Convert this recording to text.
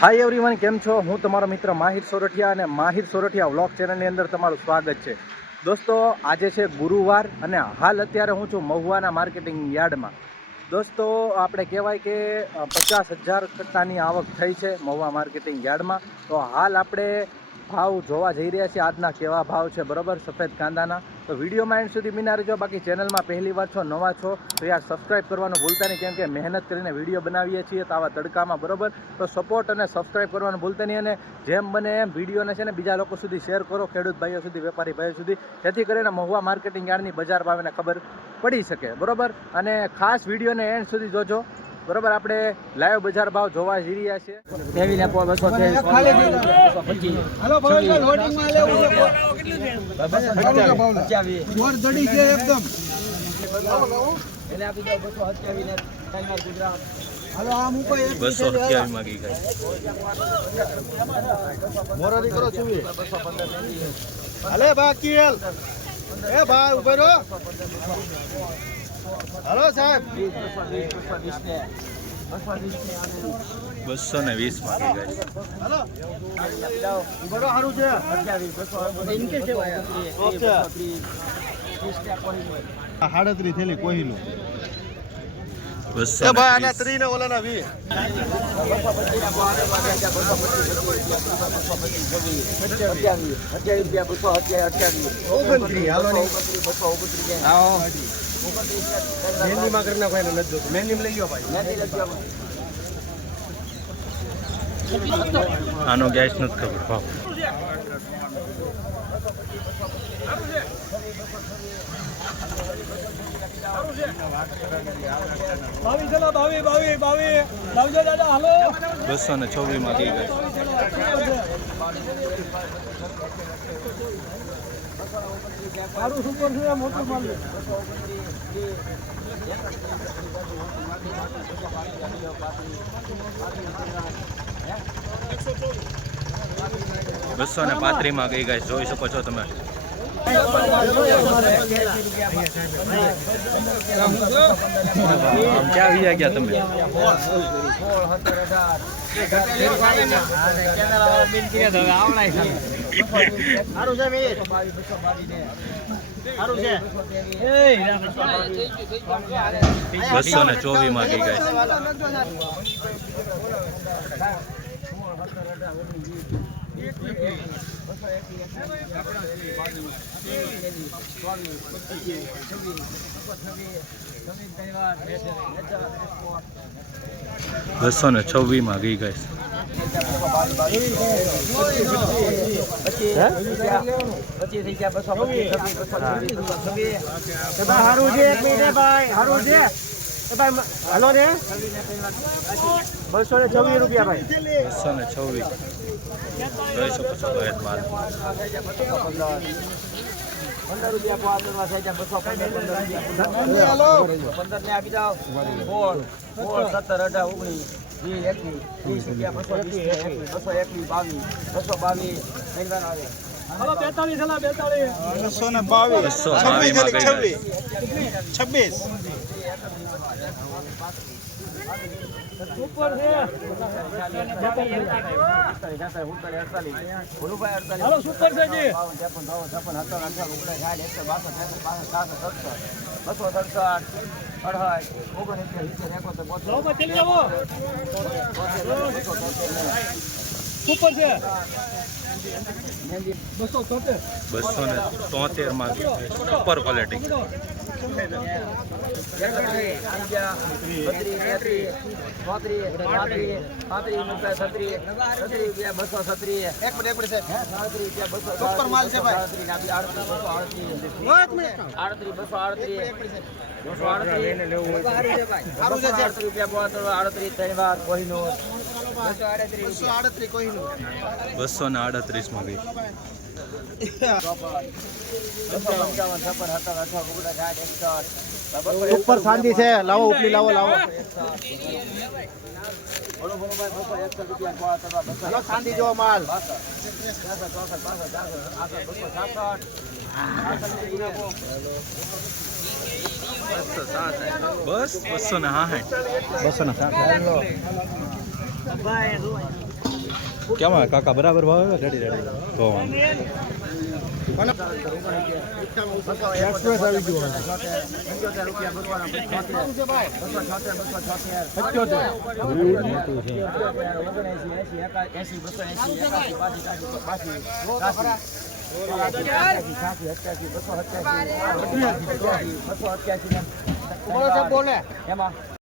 Hi everyone કેમ છો? હું તમારો મિત્ર માહિર સોરઠિયા અને માહિર સોરઠિયા વ્લોગ ચેનલની અંદર તમારું સ્વાગત છે. દોસ્તો, આજે છે ગુરુવાર અને હાલ અત્યારે હું છું મહુવાના માર્કેટિંગ યાર્ડમાં. દોસ્તો, આપણે કહેવાય કે પચાસ હજાર કરતાની આવક થઈ છે મહુવા માર્કેટિંગ યાર્ડમાં. તો હાલ આપણે ભાવ જોવા જઈ રહ્યા છીએ આજના કેવા ભાવ છે, બરાબર? સફેદ કાંદાના. તો વિડીયોમાં એન્ડ સુધી બિના રહેજો, બાકી ચેનલમાં પહેલી વાર છો, નવા છો, તો યાર સબસ્ક્રાઈબ કરવાનું ભૂલતા નહીં, કેમ કે મહેનત કરીને વીડિયો બનાવીએ છીએ તો આવા તડકામાં, બરાબર? તો સપોર્ટ અને સબસ્ક્રાઈબ કરવાનું ભૂલતા નહીં, અને જેમ બને એમ વિડીયોને છે ને બીજા લોકો સુધી શેર કરો, ખેડૂત ભાઈઓ સુધી, વેપારી ભાઈઓ સુધી, જેથી કરીને મહુવા માર્કેટિંગ યાર્ડની બજાર ભાવને ખબર પડી શકે, બરાબર? અને ખાસ વિડીયોને એન્ડ સુધી જોજો. બરોબર આપણે લાઈવ બજાર ભાવ જોવા જઈ રહ્યા છીએ. તેવી ને બસો ત્રેવીસ હાલો ભાવેશભાઈ લોડિંગમાં લેવું છે જોર જડી છે એકદમ. એને આપી દો બસો સત્યાવીસ ને ત્રણ ગુજરાત. હાલો આમ ઉપર એક બસો અઠ્યાવીસ માંગી ગઈ મોરારી કરો ચુવી હાલે બાકી એ ભાઈ ઊભો રહો. હાલો સાહેબ બસો ને વીસ ને ને દો સારું છે ને હાડત્રી થેલી કોહીનું બસો ભાઈ આના ત્રી ને ઓલાના વી અઠ્યાવીસ અઠ્યાવીસ રૂપિયા બસો અઠ્યાવીસ ઓગણત્રીસ, બસો ઓગણત્રીસ મહેંદીમાં કરી નાખો એને નથી જોતું. મહેંદીમાં લઈ ગયો ભાઈ. આનો ગેસ નથી ખબર ભાવ. બસો ને છવ્વીસ માંગી ગઈ. સારું સુપર છે મોટું માલ બસો ને પાંત્રીસમાં ગઈ ગઈ જોઈ શકો છો તમે. ક્યાં આવી ગયા તમે? સારું છે મીર. સારું છે. બસો ને ચોવીસમાં ગઈ ગઈ બસો ને છવ્વીસમાં ગઈ ગઈ સારું છે એક મિનિટ ભાઈ સારું છે ભાઈ હાલો ને બસો ને છવ્વીસ. રૂપિયા ભાઈ બસો ને છવ્વીસ પંદર રૂપિયા પોવા કરવા થઈ જાય બસો પંદર પંદર રૂપિયા પંદર ને આપી જાઓ. સોળ સોળ સત્તર અઢાર ઓગણીસ વીસ એકવીસ વીસ રૂપિયા બસો એકવીસ બસો એકવીસ બાવીસ બસો બાવીસ વાર આવે. બસો ને બાવીસ. ગઈ. છવ્વીસ. બસો સડસઠ અઢાઈ ઓગણએંસી સિત્તેર એકોતેર બોતેર સુપર છે. બસો ને તોતેરમાં સુપર ક્વોલિટી. બસો બસો માલ છે ભાઈ. આડત્રીસ બસો આડત્રીસ આડત્રીસ બસો ને આડત્રીસમાં બસો પંચાવન છપ્પન સત્તર અઠાર ઓગણીસ સાઠ એકસઠ ઉપર શાંતિ છે. લાવો ઉપલી લાવો લાવો. બોલો બોલો ભાઈ બસો એકસઠ રૂપિયા બોતેર બસો હાલો શાંતિ જો માલ બસ બસો ને હા બસો. ના કેમાં કાકા બરાબર ભાવે રેડી રેડી તો ને એમાં